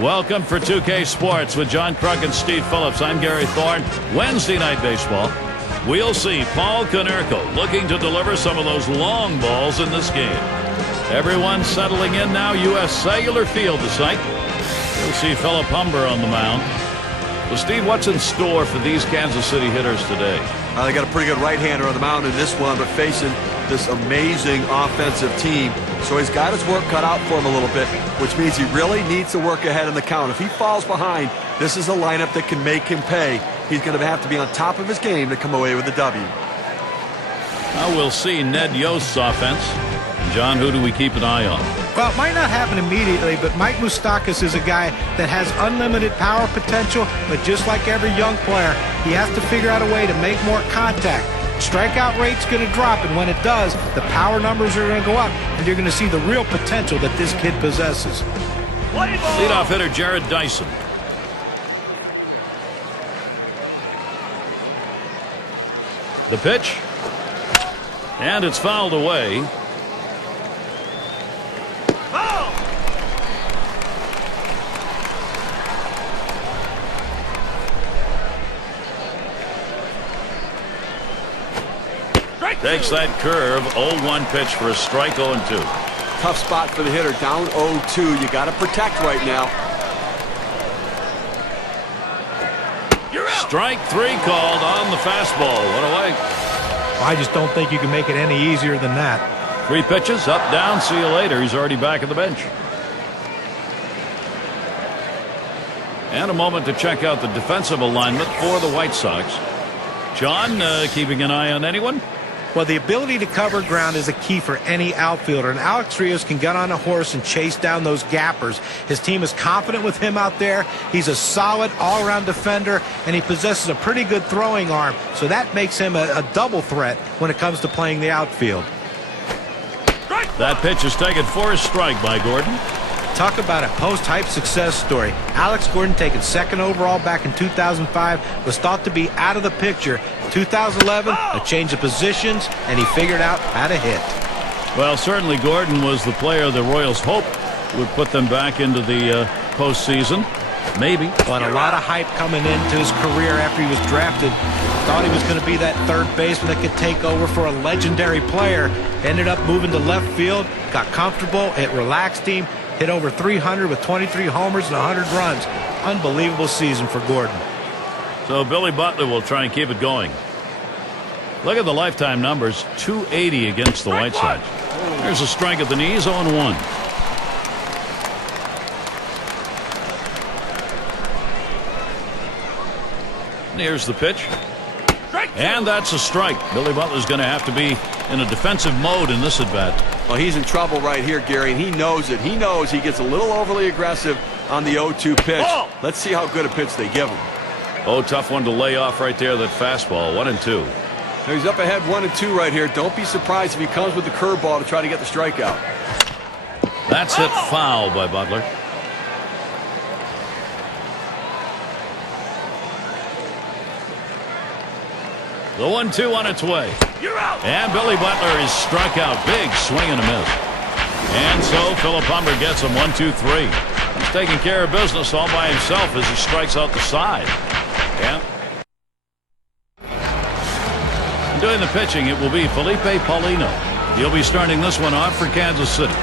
Welcome for 2K Sports with John Kruk and Steve Phillips. I'm Gary Thorne. Wednesday Night Baseball. We'll see Paul Konerko looking to deliver some of those long balls in this game. Everyone settling in now. U.S. Cellular Field the site. We'll see Phillip Humber on the mound. Well, Steve, what's in store for these Kansas City hitters today? They got a pretty good right-hander on the mound in this one, but facing this amazing offensive team. So he's got his work cut out for him a little bit, which means he really needs to work ahead in the count. If he falls behind, this is a lineup that can make him pay. He's going to have to be on top of his game to come away with the W. Now we'll see Ned Yost's offense. John, who do we keep an eye on? Well, it might not happen immediately, but Mike Moustakas is a guy that has unlimited power potential, but just like every young player, he has to figure out a way to make more contact. Strikeout rate's going to drop, and when it does, the power numbers are going to go up, and you're going to see the real potential that this kid possesses. Leadoff hitter Jared Dyson. The pitch. And it's fouled away. Takes that curve. 0-1 pitch for a strike. 0-2. Tough spot for the hitter. Down 0-2. You got to protect right now. Strike 3 called on the fastball. What away. I just don't think you can make it any easier than that. 3 pitches. Up, down. See you later. He's already back at the bench. And a moment to check out the defensive alignment for the White Sox. John, keeping an eye on anyone? Well, the ability to cover ground is a key for any outfielder, and Alex Rios can get on a horse and chase down those gappers. His team is confident with him out there. He's a solid all-around defender, and he possesses a pretty good throwing arm, so that makes him a double threat when it comes to playing the outfield. That pitch is taken for a strike by Gordon. Talk about a post-hype success story. Alex Gordon, taken second overall back in 2005, was thought to be out of the picture. 2011, a change of positions, and he figured out how to hit. Well, certainly Gordon was the player the Royals hoped would put them back into the postseason. Maybe. But a lot of hype coming into his career after he was drafted. Thought he was going to be that third baseman that could take over for a legendary player. Ended up moving to left field, got comfortable, it relaxed him. Hit over 300 with 23 homers and 100 runs. Unbelievable season for Gordon. So Billy Butler will try and keep it going. Look at the lifetime numbers. 280 against the White Sox. There's a strike at the knees. 0-1. Here's the pitch. And that's a strike. Billy Butler's going to have to be in a defensive mode in this at-bat. Well, he's in trouble right here, Gary, and he knows it. He knows he gets a little overly aggressive on the 0-2 pitch. Let's see how good a pitch they give him. Oh, tough one to lay off right there, that fastball. 1-2. Now he's up ahead 1-2 right here. Don't be surprised if he comes with the curveball to try to get the strikeout. That's hit foul by Butler. The 1-2 on its way. And Billy Butler is struck out. Big swing and a miss. And so Phillip Humber gets him 1-2-3. He's taking care of business all by himself as he strikes out the side. And doing the pitching, it will be Felipe Paulino. He'll be starting this one off for Kansas City.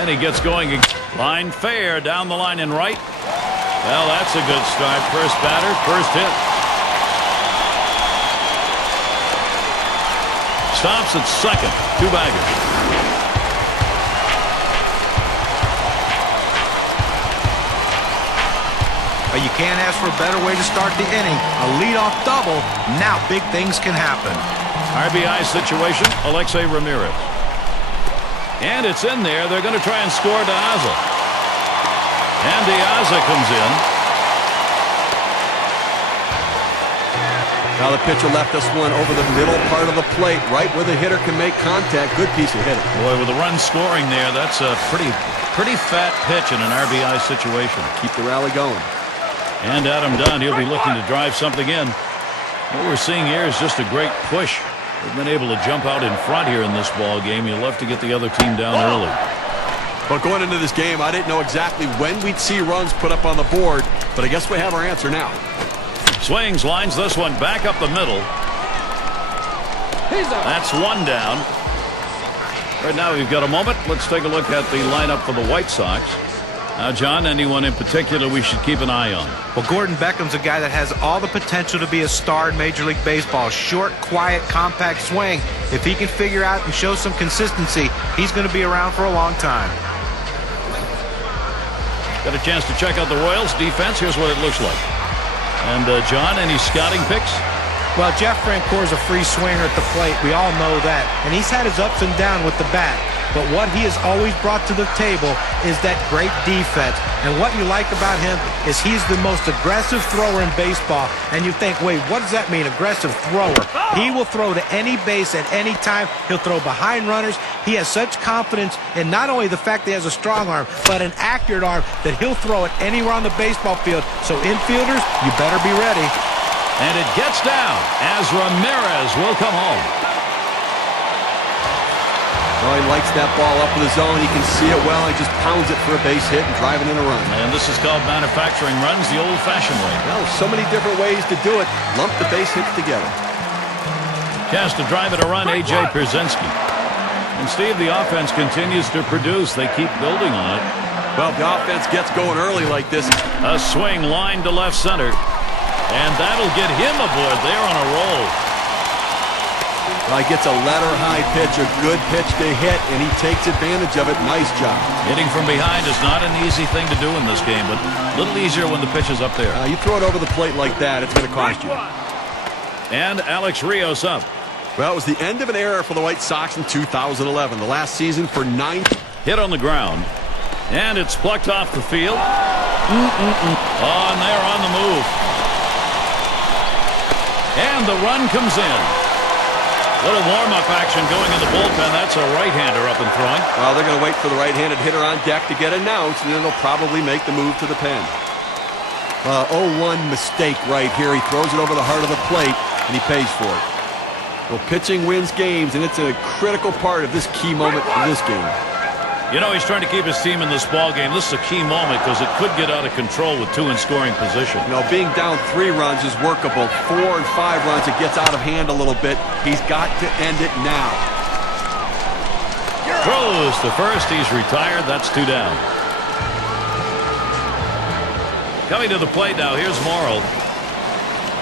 And he gets going. Line fair down the line and right. Well, that's a good start. First batter, first hit. Stops at second. 2 baggers. You can't ask for a better way to start the inning. A leadoff double. Now big things can happen. RBI situation, Alexei Ramirez. And it's in there. They're going to try and score Diaza. And Diaza comes in. Now the pitcher left this one over the middle part of the plate, right where the hitter can make contact. Good piece of hitting. Boy, with a run scoring there, that's a pretty fat pitch in an RBI situation. Keep the rally going. And Adam Dunn, he'll be looking to drive something in. What we're seeing here is just a great push. They've been able to jump out in front here in this ball game. You'll love to get the other team down early. But going into this game, I didn't know exactly when we'd see runs put up on the board, but I guess we have our answer now. Swings, lines this one back up the middle. That's one down. Right now we've got a moment. Let's take a look at the lineup for the White Sox. Now, John, anyone in particular we should keep an eye on? Well, Gordon Beckham's a guy that has all the potential to be a star in Major League Baseball. Short, quiet, compact swing. If he can figure out and show some consistency, he's going to be around for a long time. Got a chance to check out the Royals defense. Here's what it looks like. And, John, any scouting picks? Well, Jeff Francoeur is a free swinger at the plate. We all know that. And he's had his ups and downs with the bat. But what he has always brought to the table is that great defense. And what you like about him is he's the most aggressive thrower in baseball. And you think, wait, what does that mean, aggressive thrower? He will throw to any base at any time. He'll throw behind runners. He has such confidence in not only the fact that he has a strong arm, but an accurate arm that he'll throw it anywhere on the baseball field. So infielders, you better be ready. And it gets down as Ramirez will come home. Well, he likes that ball up in the zone. He can see it well. He just pounds it for a base hit and driving in a run. And this is called manufacturing runs the old-fashioned way. Well, so many different ways to do it. Lump the base hits together. Chance to drive it a run, A.J. Pierzynski. And, Steve, the offense continues to produce. They keep building on it. Well, the offense gets going early like this. A swing line to left center. And that'll get him aboard there on a roll. He gets a letter-high pitch, a good pitch to hit, and he takes advantage of it. Nice job. Hitting from behind is not an easy thing to do in this game, but a little easier when the pitch is up there. You throw it over the plate like that, it's going to cost you. And Alex Rios up. Well, it was the end of an era for the White Sox in 2011. The last season for 9. Hit on the ground. And it's plucked off the field. Oh, and they're on the move. And the run comes in. Little warm-up action going in the bullpen. That's a right-hander up and throwing. Well, they're going to wait for the right-handed hitter on deck to get announced, and then they'll probably make the move to the pen. 0-1 mistake right here. He throws it over the heart of the plate, and he pays for it. Well, pitching wins games, and it's a critical part of this key moment in this game. You know, he's trying to keep his team in this ball game. This is a key moment because it could get out of control with 2 in scoring position. You know, being down 3 runs is workable. 4 and 5 runs, it gets out of hand a little bit. He's got to end it now. Throws to first. He's retired. That's 2 down. Coming to the plate now, here's Morrow.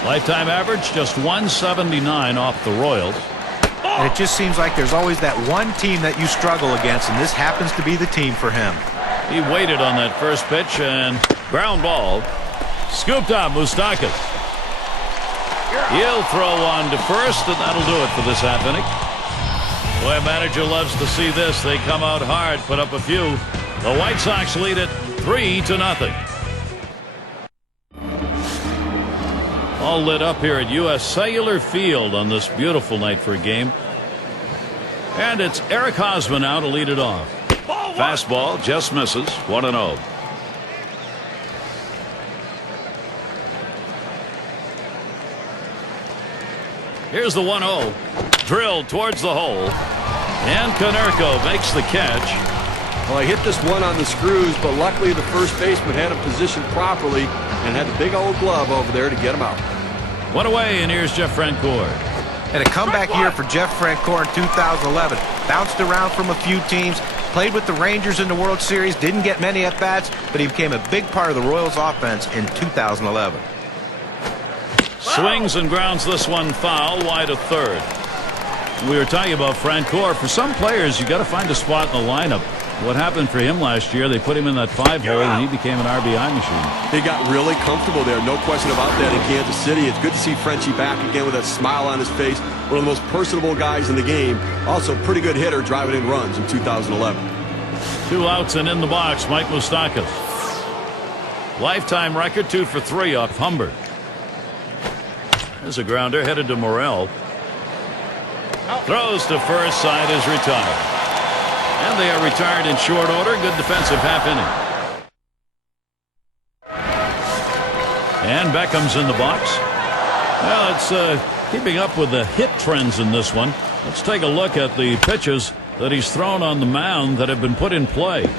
Lifetime average just 179 off the Royals. And it just seems like there's always that one team that you struggle against, and this happens to be the team for him. He waited on that first pitch, and ground ball. Scooped up, Moustakas. He'll throw on to first, and that'll do it for this half inning. Boy, a manager loves to see this. They come out hard, put up a few. The White Sox lead it 3-0. All lit up here at U.S. Cellular Field on this beautiful night for a game. And it's Eric Hosmer now to lead it off. Fastball just misses. 1-0. Here's the 1-0. Drilled towards the hole. And Konerko makes the catch. Well, I hit this one on the screws, but luckily the first baseman had him positioned properly and had the big old glove over there to get him out. One away, and here's Jeff Francoeur. And a comeback year for Jeff Francoeur in 2011. Bounced around from a few teams, played with the Rangers in the World Series, didn't get many at-bats, but he became a big part of the Royals offense in 2011. Swings and grounds this one foul, wide of third. We were talking about Francoeur. For some players, you got to find a spot in the lineup. What happened for him last year, they put him in that 5-hole, and he became an RBI machine. He got really comfortable there, no question about that, in Kansas City. It's good to see Frenchie back again with that smile on his face. One of the most personable guys in the game. Also, pretty good hitter driving in runs in 2011. 2 outs and in the box, Mike Moustakas. Lifetime record 2 for 3 off Humber. There's a grounder headed to Morrell. Throws to first, side is retired. And they are retired in short order. Good defensive half inning. And Beckham's in the box. Well, it's keeping up with the hit trends in this one. Let's take a look at the pitches that he's thrown on the mound that have been put in play.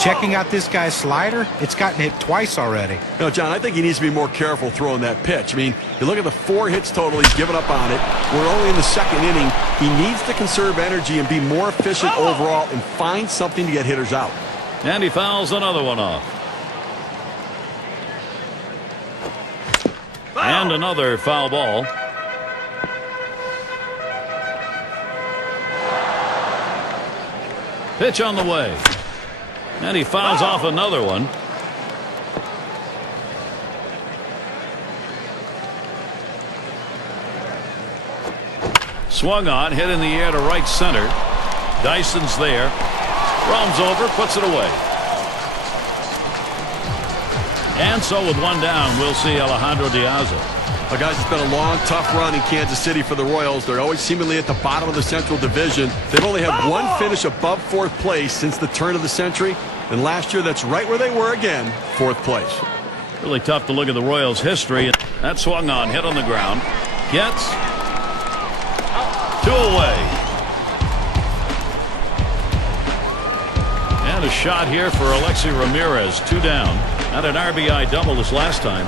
Checking out this guy's slider, it's gotten hit twice already. You know, John, I think he needs to be more careful throwing that pitch. I mean, you look at the 4 hits total, he's given up on it. We're only in the 2nd inning. He needs to conserve energy and be more efficient overall and find something to get hitters out. And he fouls another one off. And another foul ball. Pitch on the way. And he fouls off another one. Swung on, hit in the air to right center. Dyson's there. Roams over, puts it away. And so with one down, we'll see Alejandro Diaz. Well, guys, it's been a long, tough run in Kansas City for the Royals. They're always seemingly at the bottom of the Central Division. They've only had one finish above 4th place since the turn of the century. And last year, that's right where they were again, 4th place. Really tough to look at the Royals' history. That swung on, hit on the ground. Gets 2 away. And a shot here for Alexi Ramirez. 2 down. Not an RBI double this last time.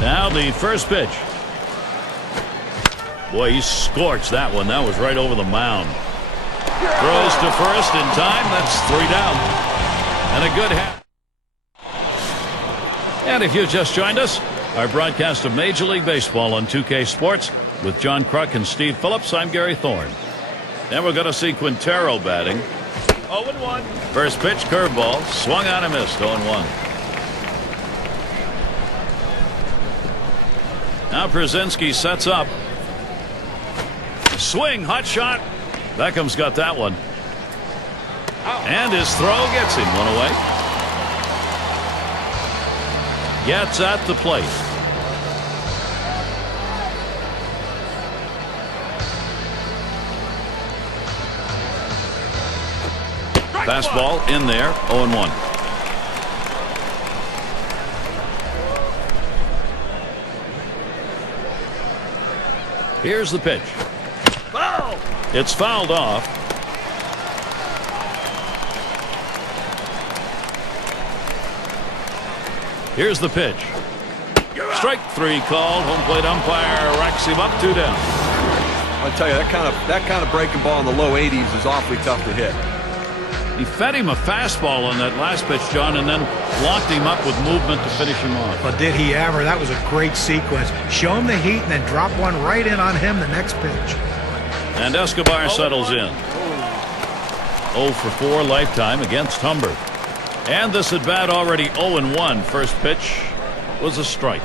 Now the first pitch. Boy, he scorched that one. That was right over the mound. Throws to first in time. That's 3 down. And a good hit. And if you've just joined us, our broadcast of Major League Baseball on 2K Sports with John Kruk and Steve Phillips. I'm Gary Thorne. And we're going to see Quintero batting. 0-1. First pitch, curveball. Swung on and missed. 0-1. Now Przinsky sets up. Swing, hot shot. Beckham's got that one. And his throw gets him 1 away. Gets at the plate. Fastball in there. 0-1. Here's the pitch. Foul. It's fouled off. Here's the pitch. Strike 3 called. Home plate umpire racks him up. 2 down. I'll tell you, that kind of breaking ball in the low 80s is awfully tough to hit. He fed him a fastball on that last pitch, John, and then locked him up with movement to finish him off. Well, did he ever? That was a great sequence. Show him the heat and then drop one right in on him the next pitch. And Escobar settles in. 0 for 4 lifetime against Humber. And this at bat already 0-1. First pitch was a strike.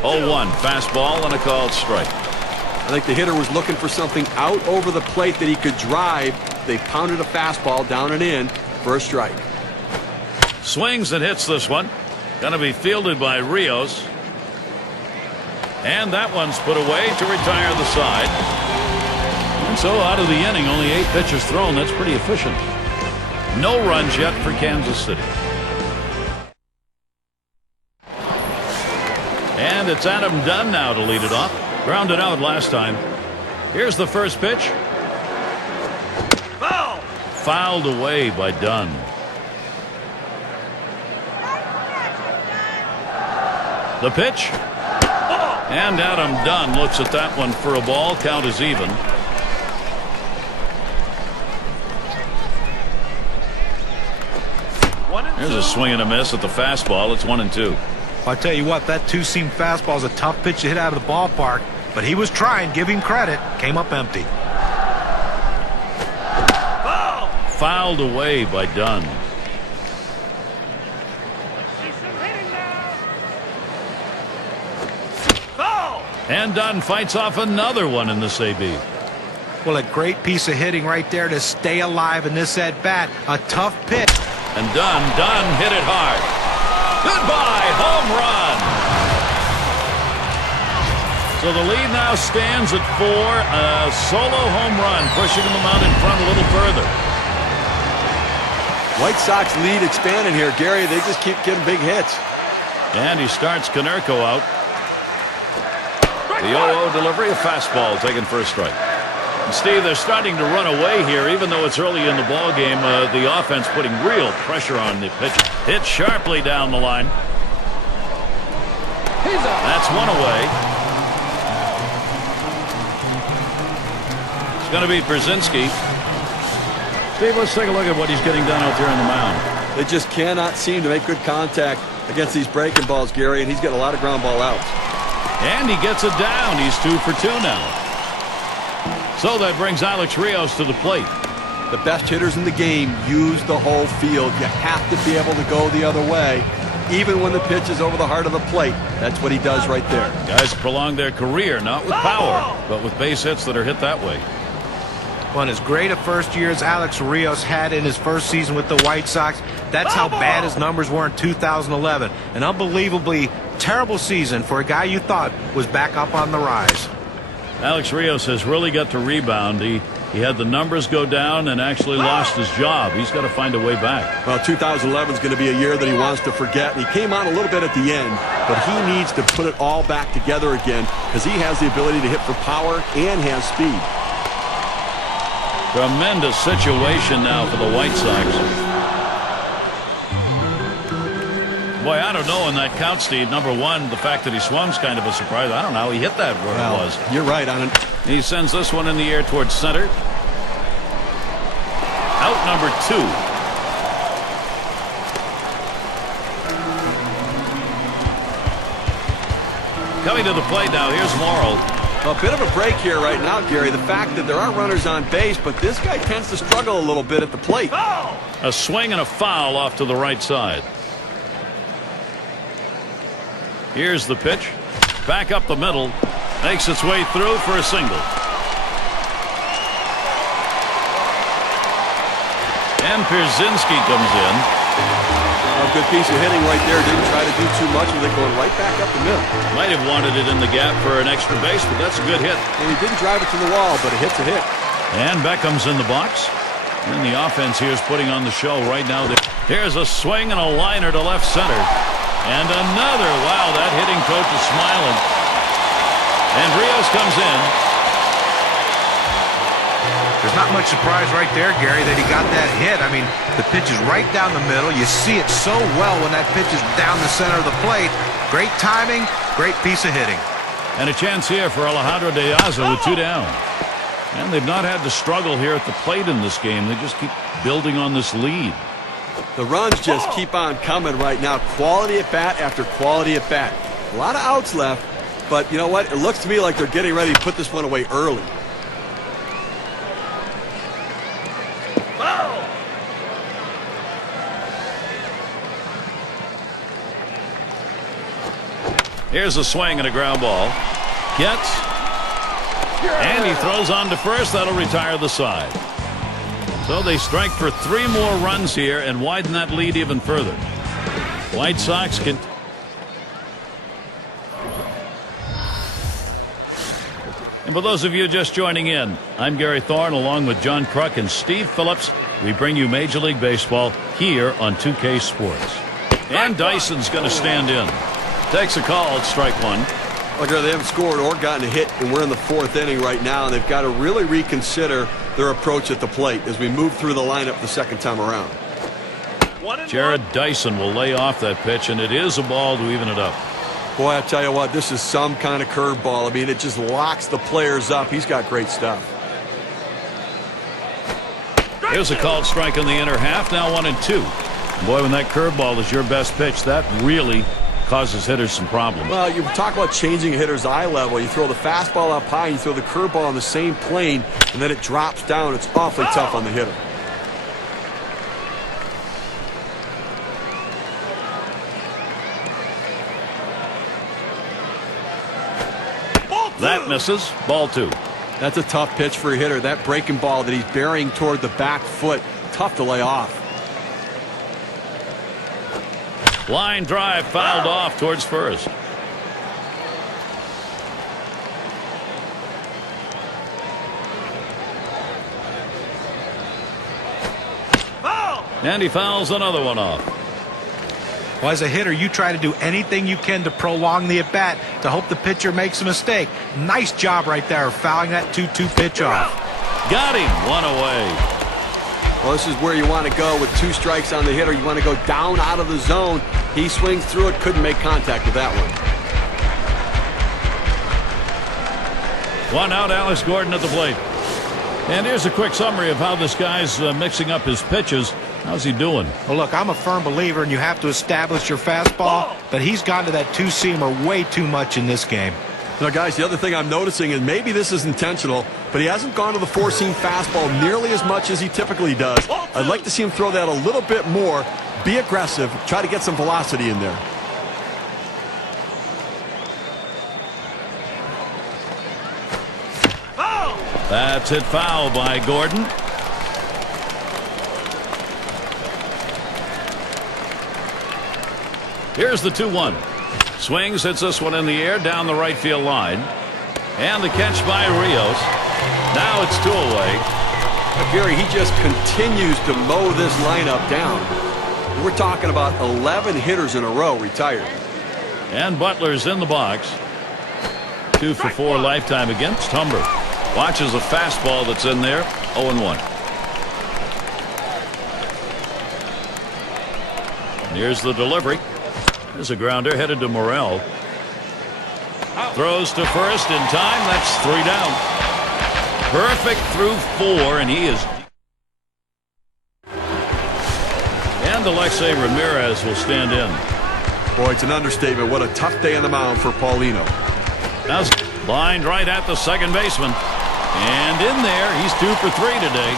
0-1 fastball and a called strike. I think the hitter was looking for something out over the plate that he could drive. They pounded a fastball down and in for a strike. Swings and hits this one. Going to be fielded by Rios. And that one's put away to retire the side. And so out of the inning, only 8 pitches thrown. That's pretty efficient. No runs yet for Kansas City. And it's Adam Dunn now to lead it off. Grounded out last time. Here's the first pitch. Foul! Fouled away by Dunn. The pitch. And Adam Dunn looks at that one for a ball. Count is even. There's a swing and a miss at the fastball. It's 1-2. I'll tell you what, that 2-seam fastball is a tough pitch to hit out of the ballpark, but he was trying. Give him credit. Came up empty. Foul! Fouled away by Dunn. Foul! And Dunn fights off another one in this AB. Well, a great piece of hitting right there to stay alive in this at-bat. A tough pitch. And Dunn hit it hard. Goodbye, home run. So the lead now stands at 4. A solo home run, pushing them out in front a little further. White Sox lead expanding here, Gary. They just keep getting big hits. And he starts Konerko out. The 0-0 delivery, a fastball taken for a strike. Steve, they're starting to run away here, even though it's early in the ball game. The offense putting real pressure on the pitch. Hit sharply down the line. That's one away. It's going to be Brzezinski. Steve, let's take a look at what he's getting done out there on the mound. They just cannot seem to make good contact against these breaking balls, Gary, and he's getting a lot of ground ball outs. And he gets it down. He's 2 for 2 now. So that brings Alex Rios to the plate. The best hitters in the game use the whole field. You have to be able to go the other way, even when the pitch is over the heart of the plate. That's what he does right there. Guys prolong their career, not with power, but with base hits that are hit that way. Well, as great a first year as Alex Rios had in his first season with the White Sox, that's how bad his numbers were in 2011. An unbelievably terrible season for a guy you thought was back up on the rise. Alex Rios has really got to rebound. He had the numbers go down and actually lost his job. He's got to find a way back. Well, 2011 is going to be a year that he wants to forget. He came on a little bit at the end, but he needs to put it all back together again because he has the ability to hit for power and has speed. Tremendous situation now for the White Sox. Boy, I don't know on that count, Steve. Number one, the fact that he swung's kind of a surprise. I don't know how he hit that where it was. You're right on it. He sends this one in the air towards center. Out number 2. Coming to the plate now, here's Morrow. A bit of a break here right now, Gary. The fact that there are runners on base, but this guy tends to struggle a little bit at the plate. A swing and a foul off to the right side. Here's the pitch. Back up the middle. Makes its way through for a single. And Brzezinski comes in. A good piece of hitting right there. Didn't try to do too much with it, going right back up the middle. Might have wanted it in the gap for an extra base, but that's a good hit. And he didn't drive it to the wall, but a hit's a hit. And Beckham's in the box. And the offense here is putting on the show right now. Here's a swing and a liner to left center. And another. Wow, that hitting coach is smiling. And Rios comes in. There's not much surprise right there, Gary, that he got that hit. I mean, the pitch is right down the middle. You see it so well when that pitch is down the center of the plate. Great timing, great piece of hitting. And a chance here for Alejandro De Aza with 2 down. And they've not had to struggle here at the plate in this game. They just keep building on this lead. The runs just keep on coming right now. Quality at bat after quality at bat. A lot of outs left, but you know what? It looks to me like they're getting ready to put this one away early. Here's a swing and a ground ball. Gets. And he throws on to first. That'll retire the side. So they strike for 3 more runs here and widen that lead even further. White Sox can. And for those of you just joining in, I'm Gary Thorne along with John Kruk and Steve Phillips. We bring you Major League Baseball here on 2K Sports. And Dyson's going to stand in. Takes a call at strike 1. Well, they haven't scored or gotten a hit, and we're in the 4th inning right now, and they've got to really reconsider their approach at the plate as we move through the lineup the second time around. Jared Dyson will lay off that pitch, and it is a ball to even it up. Boy, I tell you what, this is some kind of curveball. I mean, it just locks the players up. He's got great stuff. Here's a called strike in the inner half. Now 1-2. Boy, when that curveball is your best pitch, that really causes hitters some problems. Well, you talk about changing a hitter's eye level. You throw the fastball up high, you throw the curveball on the same plane, and then it drops down. It's awfully tough on the hitter. That misses. Ball 2. That's a tough pitch for a hitter. That breaking ball that he's burying toward the back foot, tough to lay off. Line drive fouled off towards first. And he fouls another one off. Well, as a hitter, you try to do anything you can to prolong the at-bat to hope the pitcher makes a mistake. Nice job right there of fouling that 2-2 pitch off. Got him. One away. Well, this is where you want to go with 2 strikes on the hitter. You want to go down out of the zone. He swings through it, couldn't make contact with that one. 1 out, Alex Gordon at the plate. And here's a quick summary of how this guy's mixing up his pitches. How's he doing? Well, look, I'm a firm believer, and you have to establish your fastball, but he's gone to that 2-seamer way too much in this game. You know, guys, the other thing I'm noticing, and maybe this is intentional, but he hasn't gone to the 4-seam fastball nearly as much as he typically does. I'd like to see him throw that a little bit more, be aggressive, try to get some velocity in there. That's hit foul by Gordon. Here's the 2-1. Swings, hits this one in the air down the right field line. And the catch by Rios. Now it's 2 away. Gary, he just continues to mow this lineup down. We're talking about 11 hitters in a row retired. And Butler's in the box. 2 for 4 lifetime against Humber. Watches a fastball that's in there. 0-1. Here's the delivery. There's a grounder headed to Morrell. Throws to first in time. That's 3 down. Perfect through 4, and he is. And Alexei Ramirez will stand in. Boy, it's an understatement. What a tough day on the mound for Paulino. Now lined right at the second baseman. And in there, he's 2 for 3 today.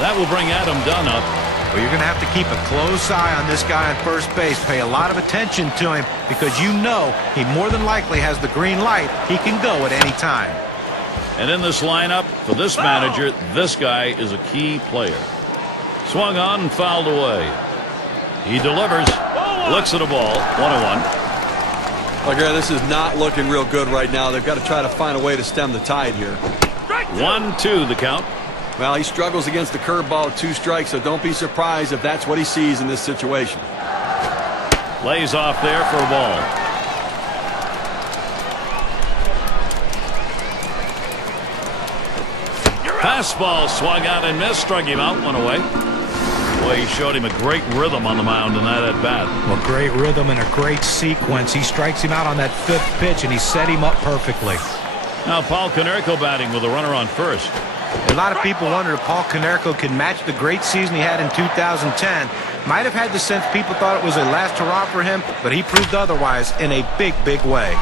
That will bring Adam Dunn up. Well, you're going to have to keep a close eye on this guy on first base. Pay a lot of attention to him because you know he more than likely has the green light. He can go at any time. And in this lineup, for this manager, this guy is a key player. Swung on and fouled away. He delivers. Looks at a ball. 1-1. Well, Gary, this is not looking real good right now. They've got to try to find a way to stem the tide here. 1-2 the count. Well, he struggles against the curveball with 2 strikes, so don't be surprised if that's what he sees in this situation. Lays off there for a ball. Fastball swung out and missed. Struck him out. 1 away. Boy, he showed him a great rhythm on the mound in that at bat. Well, great rhythm and a great sequence. He strikes him out on that 5th pitch, and he set him up perfectly. Now Paul Konerko batting with a runner on first. A lot of people wondered if Paul Konerko can match the great season he had in 2010. Might have had the sense people thought it was a last hurrah for him, but he proved otherwise in a big, big way.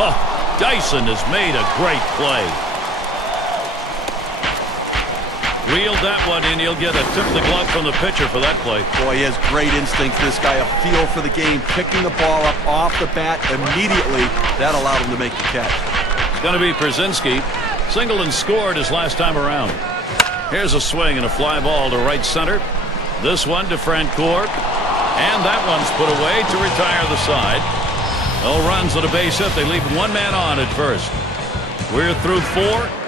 Oh, Dyson has made a great play. Reeled that one in. He'll get a tip of the glove from the pitcher for that play. Boy, he has great instincts, this guy. A feel for the game, picking the ball up off the bat immediately. That allowed him to make the catch. It's going to be Przinski. Singled and scored his last time around. Here's a swing and a fly ball to right center. This one to Francoeur. And that one's put away to retire the side. No runs on a base hit. They leave 1 man on at first. We're through 4.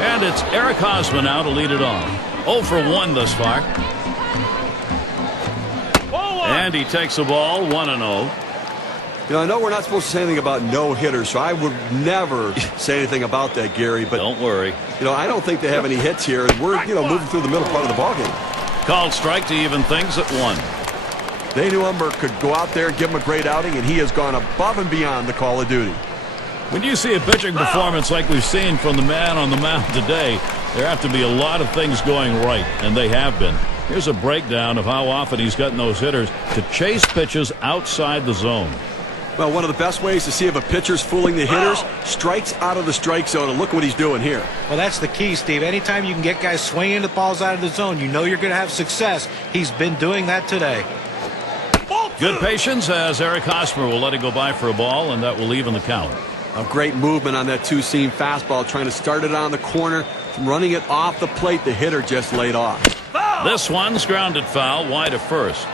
And it's Eric Hosmer now to lead it on. 0 for 1 thus far. And he takes the ball 1-0. You know, I know we're not supposed to say anything about no hitters, so I would never say anything about that, Gary. But don't worry. You know, I don't think they have any hits here, and we're moving through the middle part of the ballgame. Called strike to even things at 1. They knew Humber could go out there and give him a great outing, and he has gone above and beyond the call of duty. When you see a pitching performance like we've seen from the man on the mound today, there have to be a lot of things going right, and they have been. Here's a breakdown of how often he's gotten those hitters to chase pitches outside the zone. Well, one of the best ways to see if a pitcher's fooling the hitters, strikes out of the strike zone, and look what he's doing here. Well, that's the key, Steve. Anytime you can get guys swinging the balls out of the zone, you know you're going to have success. He's been doing that today. Good patience as Eric Hosmer will let it go by for a ball, and that will even the count. A great movement on that 2-seam fastball, trying to start it on the corner. From running it off the plate, the hitter just laid off. This one's grounded foul, wide of first.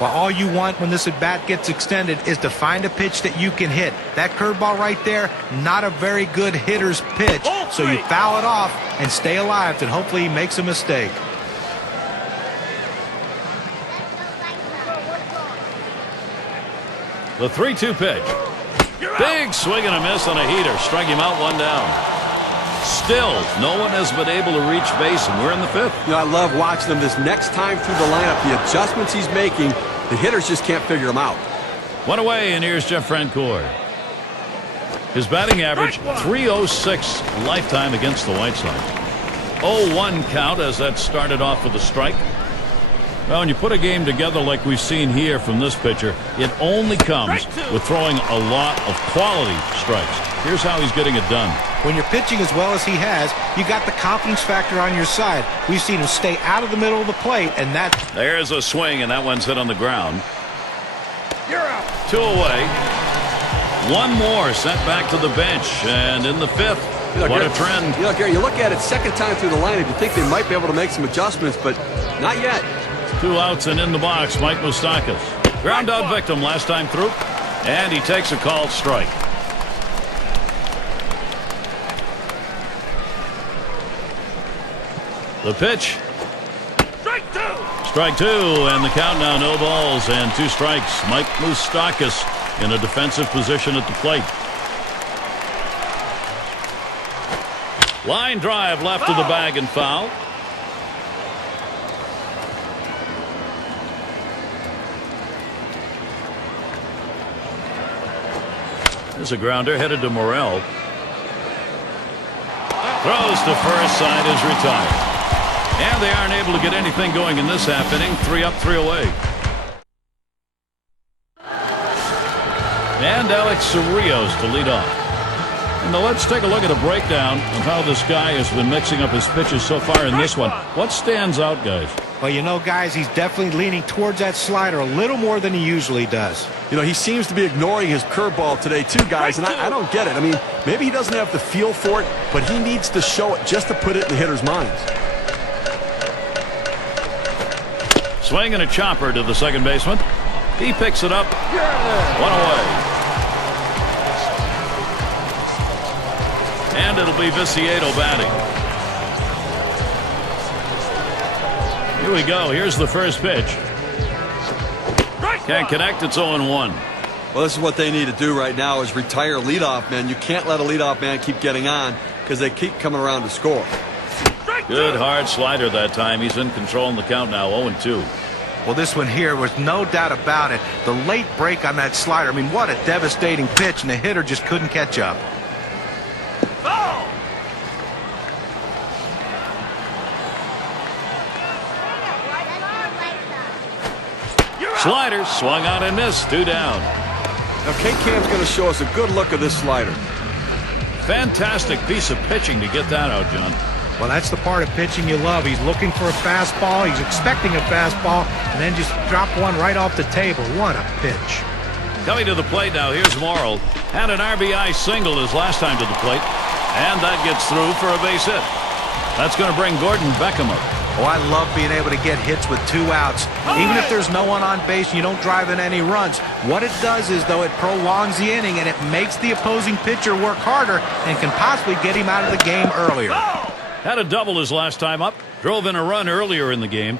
Well, all you want when this at-bat gets extended is to find a pitch that you can hit. That curveball right there, not a very good hitter's pitch. So you foul it off and stay alive, and hopefully he makes a mistake. The 3-2 pitch. Big swing and a miss on a heater. Struck him out 1 down. Still, no one has been able to reach base, and we're in the fifth. You know, I love watching him this next time through the lineup. The adjustments he's making, the hitters just can't figure them out. One away, and here's Jeff Francoeur. His batting average, .306 lifetime against the White Sox. 0-1 count as that started off with a strike. Well, when you put a game together like we've seen here from this pitcher, it only comes with throwing a lot of quality strikes. Here's how he's getting it done. When you're pitching as well as he has, you got the confidence factor on your side. We've seen him stay out of the middle of the plate, and that... There's a swing, and that one's hit on the ground. You're out. 2 away. One more sent back to the bench, and in the fifth. You know, what Gary, a trend. You know, Gary, you look at it second time through the lineup, you think they might be able to make some adjustments, but not yet. 2 outs and in the box, Mike Moustakas. Ground out victim last time through, and he takes a called strike. The pitch. Strike two, and the count now, no balls and 2 strikes. Mike Moustakas in a defensive position at the plate. Line drive left of the bag and foul. There's a grounder headed to Morrell. Throws to first, side is retired. And they aren't able to get anything going in this half inning. 3 up, 3 away. And Alex Cerrillos to lead off. And now let's take a look at a breakdown of how this guy has been mixing up his pitches so far in this one. What stands out, guys? Well, you know, guys, he's definitely leaning towards that slider a little more than he usually does. You know, he seems to be ignoring his curveball today, too, guys, and I don't get it. I mean, maybe he doesn't have the feel for it, but he needs to show it just to put it in the hitter's minds. Swing and a chopper to the second baseman. He picks it up. 1 away. And it'll be Viciedo batting. Here we go. Here's the first pitch. Can't connect. It's 0-1. Well, this is what they need to do right now is retire leadoff man. You can't let a leadoff man keep getting on because they keep coming around to score. Good hard slider that time. He's in control in the count now. 0-2. Well, this one here was no doubt about it. The late break on that slider. I mean, what a devastating pitch, and the hitter just couldn't catch up. Slider swung on and missed. 2 down. Now, K-Cam's going to show us a good look of this slider. Fantastic piece of pitching to get that out, John. Well, that's the part of pitching you love. He's looking for a fastball. He's expecting a fastball, and then just drop one right off the table. What a pitch. Coming to the plate now, here's Morrell. Had an RBI single his last time to the plate, and that gets through for a base hit. That's going to bring Gordon Beckham up. Oh, I love being able to get hits with 2 outs. Even if there's no one on base and you don't drive in any runs. What it does is, though, it prolongs the inning, and it makes the opposing pitcher work harder and can possibly get him out of the game earlier. Had a double his last time up. Drove in a run earlier in the game.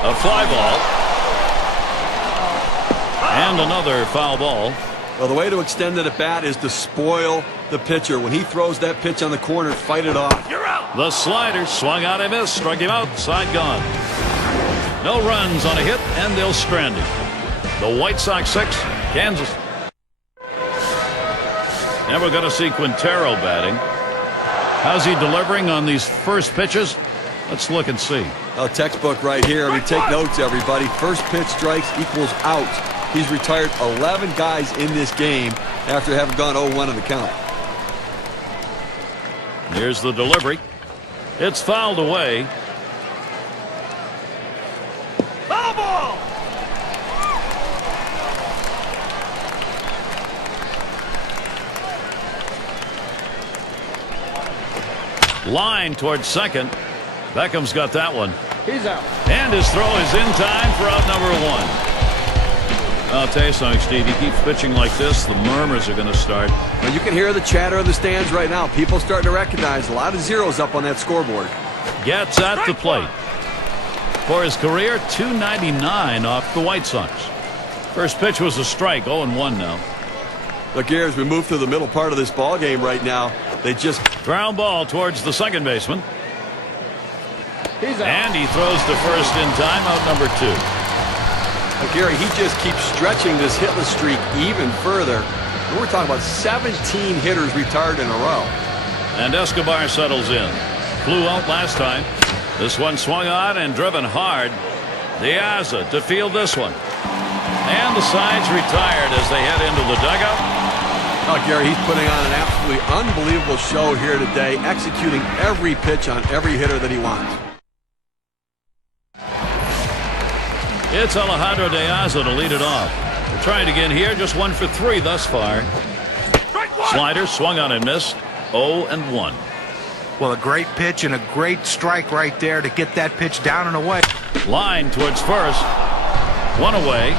A fly ball. And another foul ball. Well, the way to extend it at bat is to spoil the pitcher. When he throws that pitch on the corner, fight it off. You're out. The slider swung out and missed. Struck him out. Side gone. No runs on a hit, and they'll strand him. The White Sox 6, Kansas. Now we're going to see Quintero batting. How's he delivering on these first pitches? Let's look and see. A textbook right here. I mean, take notes, everybody. First pitch strikes equals out. He's retired 11 guys in this game after having gone 0-1 in the count. Here's the delivery. It's fouled away. Foul ball! Line towards second. Beckham's got that one. He's out. And his throw is in time for out number 1. I'll tell you something, Steve. He keeps pitching like this, the murmurs are going to start. Well, you can hear the chatter in the stands right now. People starting to recognize a lot of zeros up on that scoreboard. Gets at the plate. For his career, .299 off the White Sox. First pitch was a strike, 0-1 now. Look here, as we move through the middle part of this ball game right now, they just ground ball towards the second baseman. And he throws to first in time, out number 2. Gary, he just keeps stretching this hitless streak even further. And we're talking about 17 hitters retired in a row. And Escobar settles in. Flew out last time. This one swung on and driven hard. Diaz to field this one. And the side's retired as they head into the dugout. Oh, Gary, he's putting on an absolutely unbelievable show here today, executing every pitch on every hitter that he wants. It's Alejandro Diaz to lead it off. We're trying again here, just 1 for 3 thus far. Slider swung on and missed. 0-1. Well, a great pitch and a great strike right there to get that pitch down and away. Line towards first. 1 away.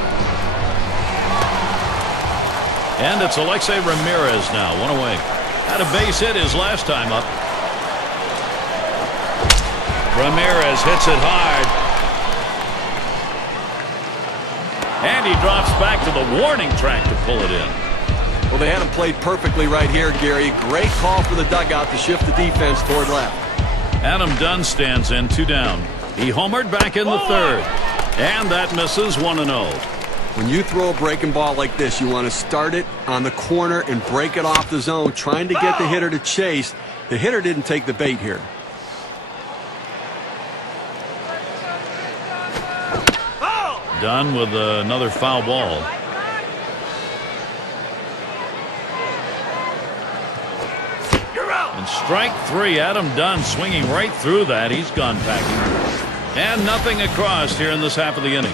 And it's Alexei Ramirez now, 1 away. Had a base hit his last time up. Ramirez hits it hard. And he drops back to the warning track to pull it in. Well, they had him played perfectly right here, Gary. Great call for the dugout to shift the defense toward left. Adam Dunn stands in, 2 down. He homered back in the third. And that misses, 1-0. When you throw a breaking ball like this, you want to start it on the corner and break it off the zone, trying to get the hitter to chase. The hitter didn't take the bait here. Dunn with another foul ball. And strike 3, Adam Dunn swinging right through that. He's gone packing. And nothing across here in this half of the inning.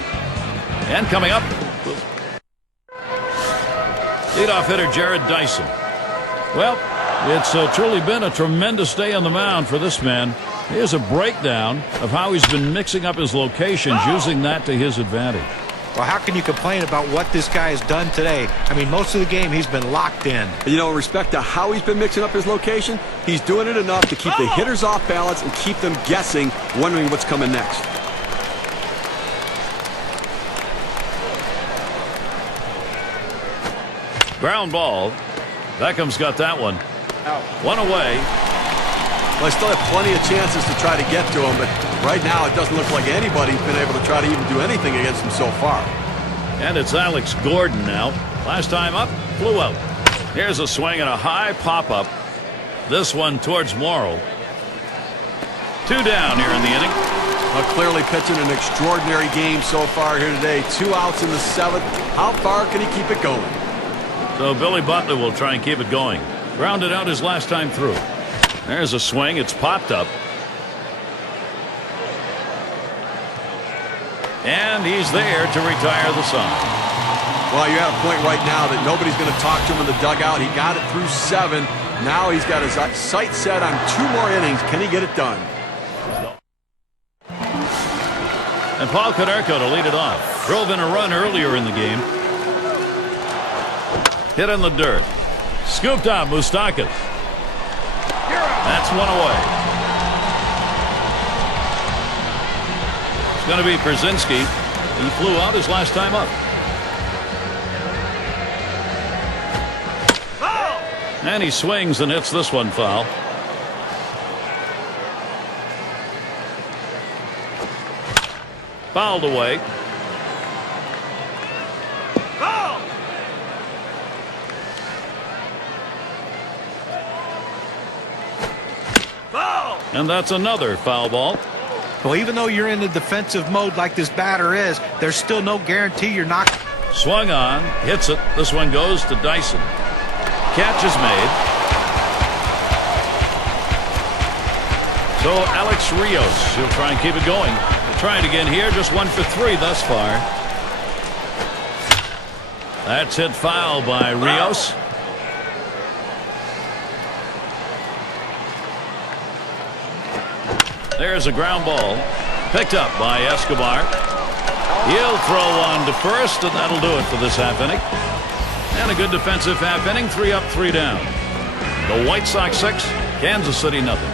And coming up, leadoff hitter Jared Dyson. Well, it's truly been a tremendous day on the mound for this man. Here's a breakdown of how he's been mixing up his locations, using that to his advantage. Well, how can you complain about what this guy has done today? I mean, most of the game he's been locked in. You know, in respect to how he's been mixing up his location, he's doing it enough to keep the hitters off balance and keep them guessing, wondering what's coming next. Ground ball. Beckham's got that one. Out. 1 away. Well, I still have plenty of chances to try to get to him, but right now it doesn't look like anybody's been able to try to even do anything against him so far. And it's Alex Gordon now. Last time up, flew out. Here's a swing and a high pop-up. This one towards Morrow. 2 down here in the inning. Well, clearly pitching an extraordinary game so far here today. 2 outs in the 7th. How far can he keep it going? So Billy Butler will try and keep it going. Grounded out his last time through. There's a swing. It's popped up. And he's there to retire the sign. Well, you're at a point right now that nobody's going to talk to him in the dugout. He got it through 7. Now he's got his sights set on 2 more innings. Can he get it done? And Paul Konerko to lead it off. Drove in a run earlier in the game. Hit in the dirt. Scooped up Moustakas. That's 1 away. It's going to be Brzezinski. He flew out his last time up. And he swings and hits this one foul. Fouled away. And that's another foul ball. Well, even though you're in the defensive mode like this batter is, there's still no guarantee you're not. Swung on, hits it. This one goes to Dyson. Catch is made. So Alex Rios, he'll try and keep it going. Trying again here, just 1 for 3 thus far. That's hit foul by Rios. There's a ground ball. Picked up by Escobar. He'll throw on to first, and that'll do it for this half inning. And a good defensive half inning. 3 up, 3 down. The White Sox 6, Kansas City nothing.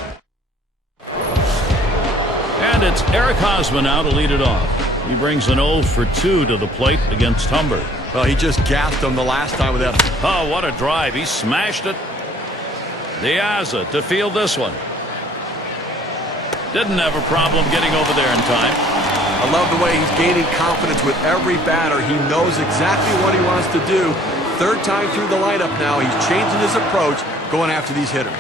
And it's Eric Hosmer now to lead it off. He brings an 0 for 2 to the plate against Humber. Well, he just gassed him the last time with that. Oh, what a drive. He smashed it. Diaza to field this one. Didn't have a problem getting over there in time. I love the way he's gaining confidence with every batter. He knows exactly what he wants to do. Third time through the lineup now. He's changing his approach, going after these hitters.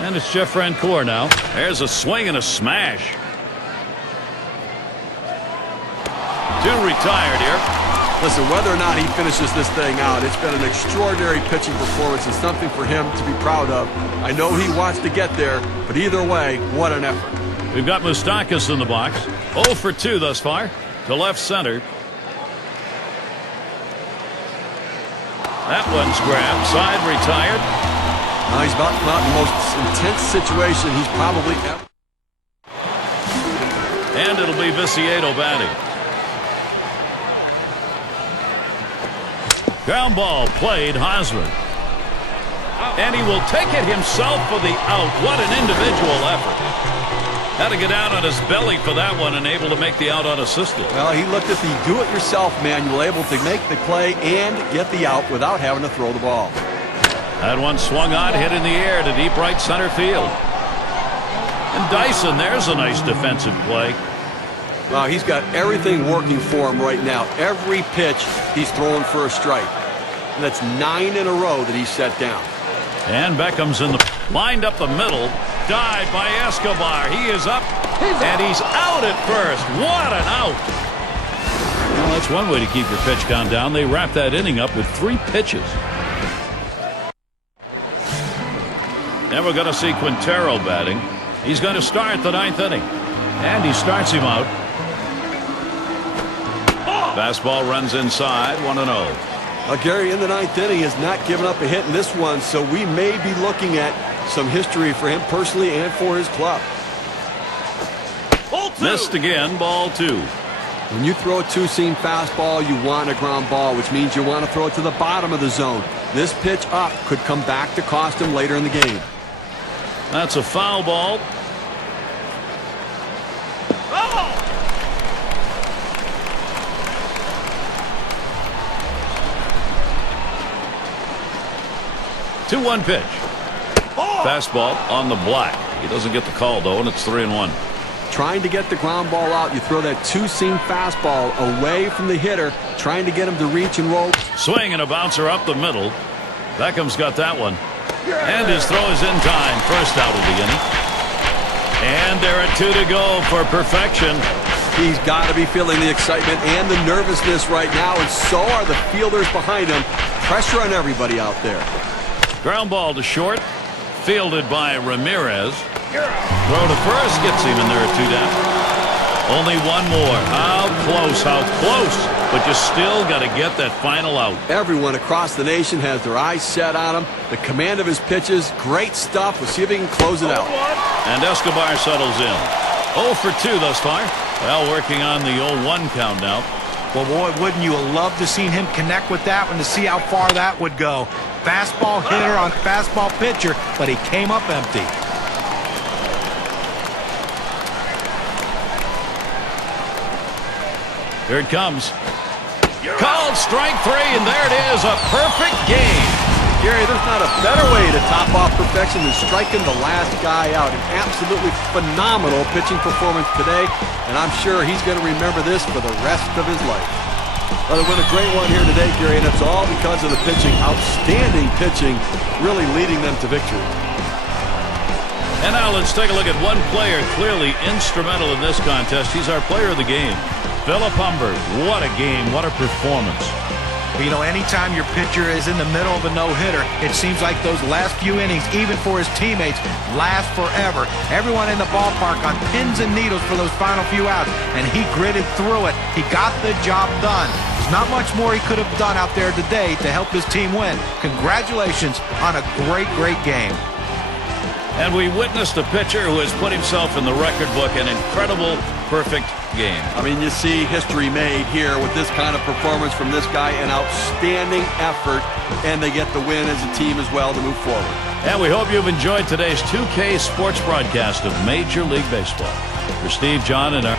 And it's Jeff Francoeur now. There's a swing and a smash. Two retired here. Listen, whether or not he finishes this thing out, it's been an extraordinary pitching performance and something for him to be proud of. I know he wants to get there, but either way, what an effort. We've got Moustakas in the box. 0 for 2 thus far to left center. That one's grabbed. Side retired. He's about to come out in the most intense situation he's probably ever. And it'll be Viciedo batting. Ground ball played Hosmer. And he will take it himself for the out. What an individual effort. Had to get out on his belly for that one and able to make the out unassisted. Well, he looked at the do-it-yourself manual, able to make the play and get the out without having to throw the ball. That one swung on, hit in the air to deep right center field. And Dyson, there's a nice defensive play. Wow, he's got everything working for him right now. Every pitch, he's throwing for a strike. And that's 9 in a row that he's set down. And Beckham's in the lined up the middle. Dive by Escobar. He is up. And he's out at first. What an out. Well, that's one way to keep your pitch count down. They wrap that inning up with 3 pitches. And we're going to see Quintero batting. He's going to start the 9th inning. And he starts him out. Fastball runs inside, 1-0. Gary, in the 9th inning, has not given up a hit in this one, so we may be looking at some history for him personally and for his club. Missed again, ball 2. When you throw a two-seam fastball, you want a ground ball, which means you want to throw it to the bottom of the zone. This pitch up could come back to cost him later in the game. That's a foul ball. Oh! 2-1 pitch. Fastball on the black. He doesn't get the call, though, and it's 3-1. Trying to get the ground ball out, you throw that two-seam fastball away from the hitter, trying to get him to reach and roll. Swing and a bouncer up the middle. Beckham's got that one. And his throw is in time. First out of the inning. And there are 2 to go for perfection. He's got to be feeling the excitement and the nervousness right now, and so are the fielders behind him. Pressure on everybody out there. Ground ball to short. Fielded by Ramirez. Throw to first gets him, and there are 2 down. Only one more. How close, how close. But you still got to get that final out. Everyone across the nation has their eyes set on him. The command of his pitches, great stuff. We'll see if he can close it out. And Escobar settles in. 0 for 2 thus far. Well, working on the 0-1 count now. Well, boy, wouldn't you have loved to seen him connect with that one to see how far that would go. Fastball hitter on fastball pitcher, but he came up empty. Here it comes. Called strike 3, and there it is, a perfect game. Gary, there's not a better way to top off perfection than striking the last guy out. An absolutely phenomenal pitching performance today, and I'm sure he's going to remember this for the rest of his life. Well, they win a great one here today, Gary, and it's all because of the pitching. Outstanding pitching, really leading them to victory. And now let's take a look at one player clearly instrumental in this contest. He's our player of the game. Phillip Humber. What a game. What a performance. You know, anytime your pitcher is in the middle of a no-hitter, it seems like those last few innings, even for his teammates, last forever. Everyone in the ballpark on pins and needles for those final few outs, and he gritted through it. He got the job done. There's not much more he could have done out there today to help his team win. Congratulations on a great, great game. And we witnessed a pitcher who has put himself in the record book, an incredible, perfect game. I mean, you see history made here with this kind of performance from this guy, an outstanding effort, and they get the win as a team as well to move forward. And we hope you've enjoyed today's 2K sports broadcast of Major League Baseball. For Steve, John, and our